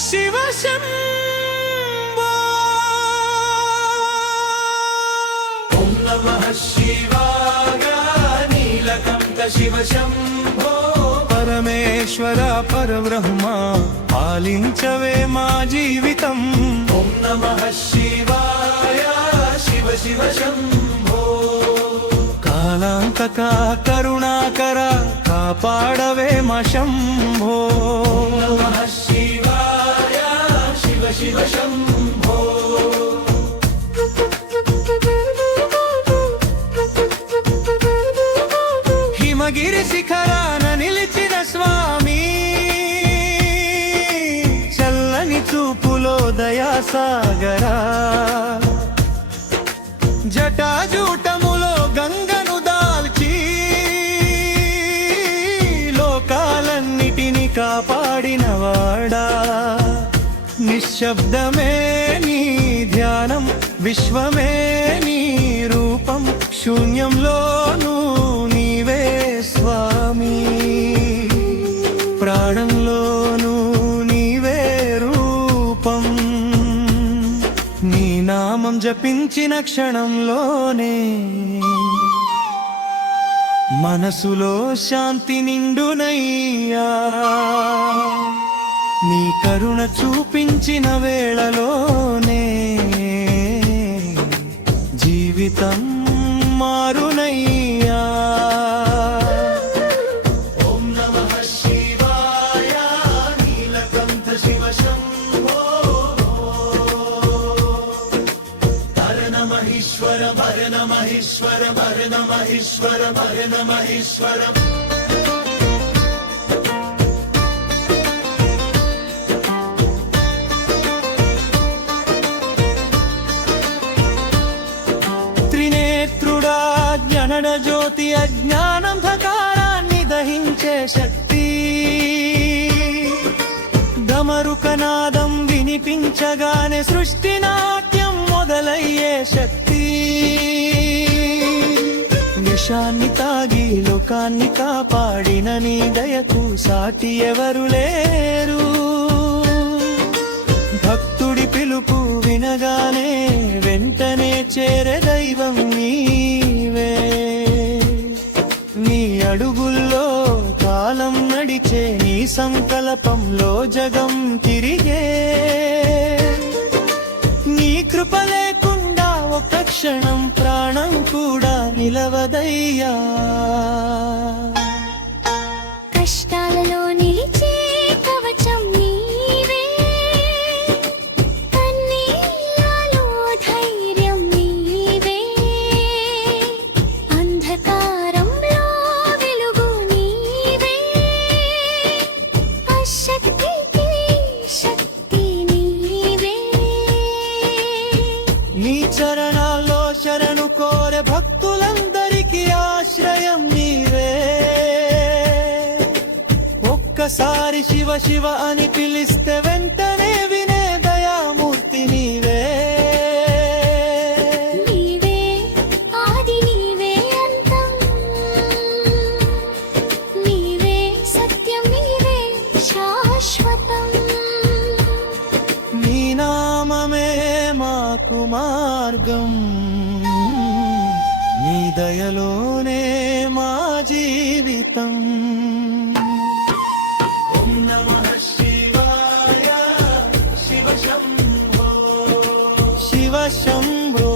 శివ శంభో ఓం నమః శివాయ నీలకంఠ శివ శంభో పరమేశ్వర పరబ్రహ్మ పాలించవే మా జీవితం ఓం నమః శివాయ శివ శివ శంభో కాలాంతక కరుణాకర కాపాడవే మా శంభో ఓం నమః శివాయ శివ శివ శంభో హిమగిరి శిఖరాన నిలిచిన స్వామి చల్లని చూపులో దయాసాగరా జటాజూటములో గంగను దాల్చి లోకాలన్నిటిని కాపాడినవాడా నిశ్శబ్దమే నీ ధ్యానం విశ్వమే నీ రూపం శూన్యంలోనూ నీవే స్వామి ప్రాణంలోనూ నీవే రూపం నీ నామం జపించిన క్షణంలోనే మనసులో శాంతి నిండునయ్యా నీ కరుణ చూపించిన వేళలోనే జీవితం మారునయ్యా ఓం నమః శివాయ నీలకంఠ శివ శంభో హర నమః ఈశ్వర హర నమః ఈశ్వర హర నమః ఈశ్వర త్రినేత్రుడా జ్ఞాన జ్యోతి అజ్ఞానంధకారాన్ని దహించే శక్తి డమరుకనాదం వినిపించగానే సృష్టి నాట్యం మొదలయ్యే శక్తి విషాన్ని తాగి లోకాన్ని కాపాడిన నీ దయకు సాటి ఎవరు లేరు భక్తుడి పిలుపు వినగానే వెంటనే చేరే దైవం నీవే నీ అడుగుల్లో కాలం నడిచే నీ సంకల్పంలో జగం తిరిగే నీ కృప లేకుండా ఒక క్షణం ప్రాణం కూడా నిలవదయ్యా కష్టాలలో నిలిచే కవచం నీవే కన్నీళ్లలో ధైర్యం నీవే అంధకారంలో వెలుగు నీవే అశక్తికి శక్తి నీవే నీ చరణాల్లో శరణు కోరే భక్తులందరికీ ఆశ్రయం నీవే ఒక్కసారి శివ శివ అని పిలిస్తే వెంటనే వినే దయామూర్తి నీవే నీవే ఆది నీవే అంతం నీవే సత్యం నీవే శాశ్వతం నీ నామమే మాకు మార్గం నీ దయలోనే మా జీవితం ఓం నమః శివాయ శివ శంభో శివ శంభో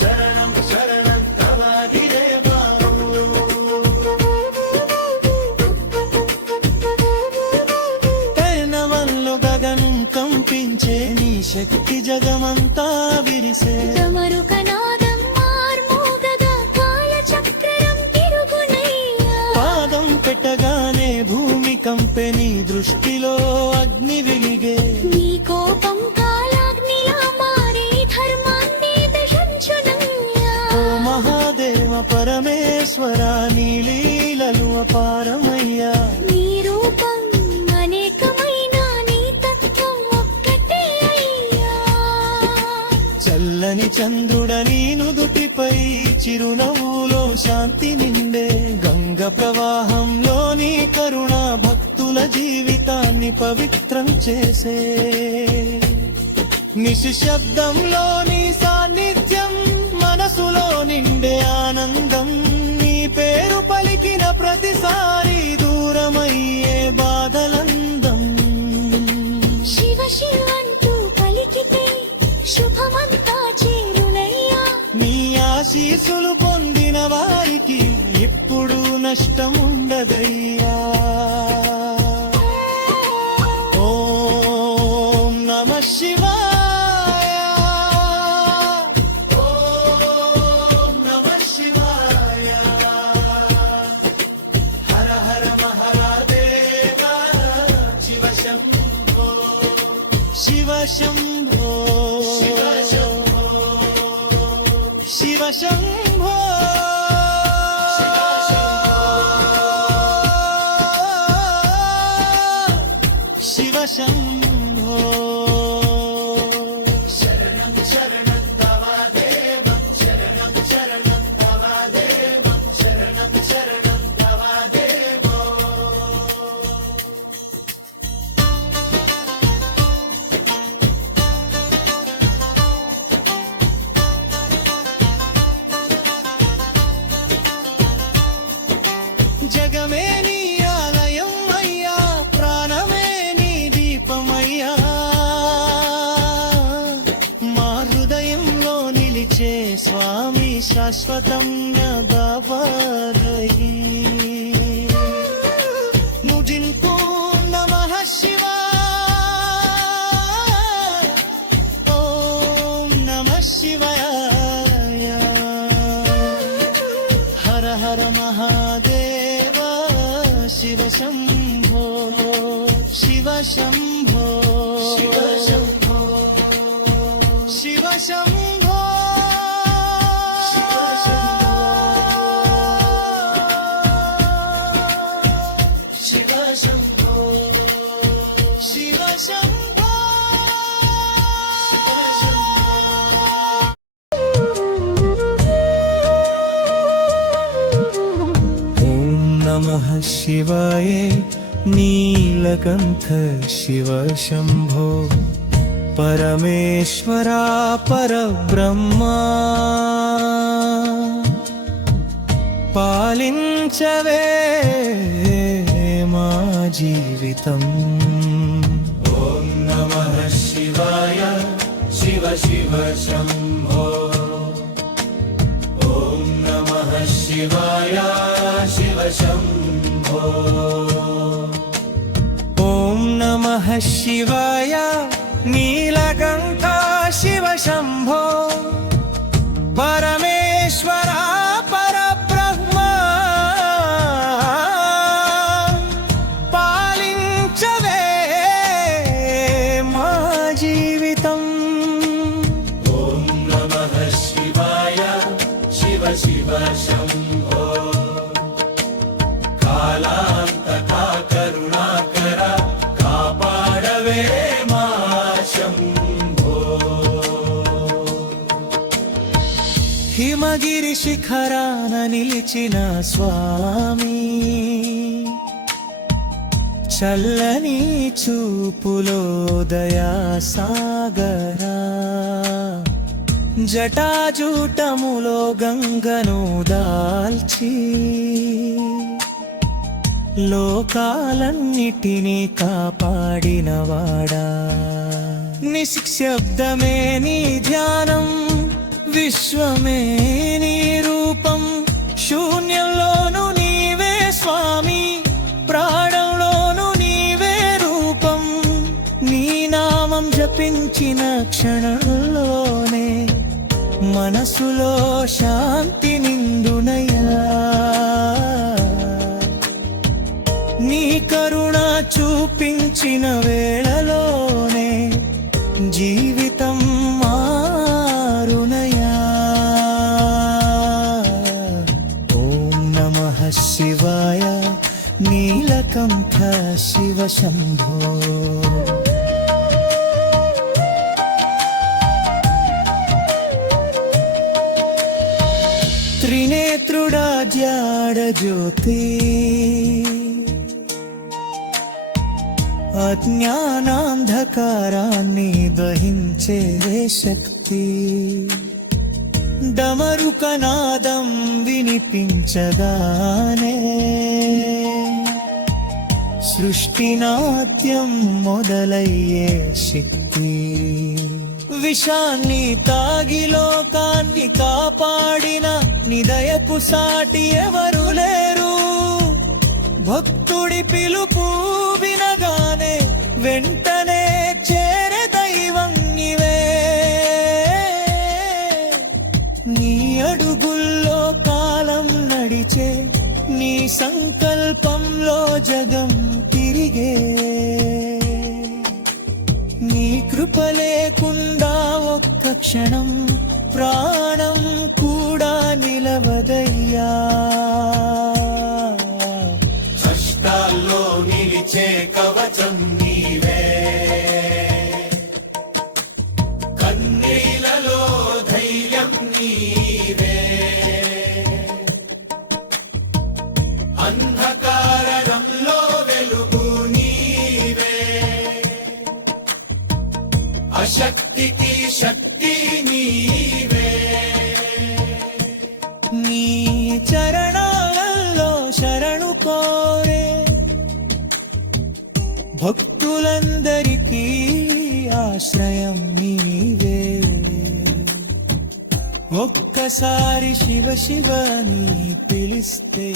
శరణం శరణం తవాదిదేవా తైనవల్లో గగనం కంపించే నీ శక్తి జగమంతా విరిసే డమరుకనాదం మార్మోగగా కాలచక్రం తిరుగునయ్యా పాదం పెట్టగానే భూమి కంపె నీ దృష్టిలో అగ్ని వెలిగే నీ కోపం కాలాగ్నిలా మారి ధర్మాన్ని దహించునయ్యా ఓ మహాదేవ పరమేశ్వర నీ లీలలు అపారమయ్యా నీ రూపం అనేకమైన నీ తత్వం ఒక్కటే అయ్యా చల్లని చంద్రుడని నుదుటిపై చిరునవ్వులో శాంతి నిండే గంగ ప్రవాహంలో నీ కరుణ పవిత్రం చేసే నిశ్శబ్దంలో నీ సాన్నిధ్యం మనసులో నిండే ఆనందం నీ పేరు పలికిన ప్రతిసారి దూరమయ్యే బాధలందం శివ శివ అంటూ పలికితే శుభమంతా చేరునయ్యా నీ ఆశీసులు పొందిన వారికి ఇప్పుడు నష్టముండదయ్యా ఓం నమః శివాయ ఓం నమః శివాయ హర హర మహాదేవ శివ శంభో శివ శంభో శివ శంభో శివ శంభో శివ శంభో శరణం శరణం తవ దేవం శరణం శరణం తవ దేవం శరణం శరణం తవ దేవో జగమే నీ ఆలయం అయ్యా ప్రాణమే నీ దీపమయ్యా మా హృదయంలో నిలిచే స్వామి శాశ్వతం నభవరహి ముజిన్కు నమః శివాయ ఓం నమః శివాయ హర హర మహాదేవ శివ శంభో శివ శంభో శివ శంభో శివ శంభో శివ శంభో శివ శంభో ఓం నమః శివాయ నీలకంఠ శివ శంభో పరమేశ్వరా పరబ్రహ్మా పాలించవే మా జీవితం ఓం నమః శివాయ శివ శివ శంభో ఓం నమః శివాయ శివ శంభో ఓం నమః శివాయ నీలకంఠ శివ శంభో పరమేశ్వరా పరబ్రహ్మా పాలించవే మా జీవితం ఓం నమః శివాయ శివ శివ శంభో కాలాంతక కరుణాకర కాపాడవే మా శంభో హిమగిరి శిఖరాన నిలిచిన స్వామి చల్లని చూపులో దయా సాగరా జటాజూటములో గంగను దాల్చి లోకాలన్నిటినీ కాపాడినవాడా నిశ్శబ్దమే నీ ధ్యానం విశ్వమే నీ రూపం శూన్యంలోను నీవే స్వామి ప్రాణంలోను నీవే రూపం నీ నామం జపించిన క్షణంలోనే మనసులో శాంతి నిండునయ్యా నీ కరుణ చూపించిన వేళలోనే జీవితం మారునయా ఓం నమః శివాయ నీలకంఠ శివ శంభో త్రినేత్రుడా జాడ జ్యోతి అజ్ఞానాంధకారాన్ని దహించే శక్తి డమరుకనాదం వినిపించగానే సృష్టినాట్యం మొదలయ్యే శక్తి విషాన్ని తాగి లోకాన్ని కాపాడిన నిదయకు సాటి ఎవరు లేరు భక్తుడి పిలుపు వినగానే వెంటనే చేరే దైవం నీవే నీ అడుగుల్లో కాలం నడిచే నీ సంకల్పంలో జగం తిరిగే నీ కృప లేకుండా ఒక్క క్షణం ప్రాణం కూడా నిలవదయ్యా కష్టాల్లో నిలిచే కవచం నీవే కన్నీలలో ధైర్యం నీవే అంధకారంలో వెలుగు నీవే అశక్తికి శక్తి నీవే నీ చరణాలలో శరణు కోరే భక్తులందరికీ ఆశ్రయం నీవే ఒక్కసారి శివ శివని పిలిస్తే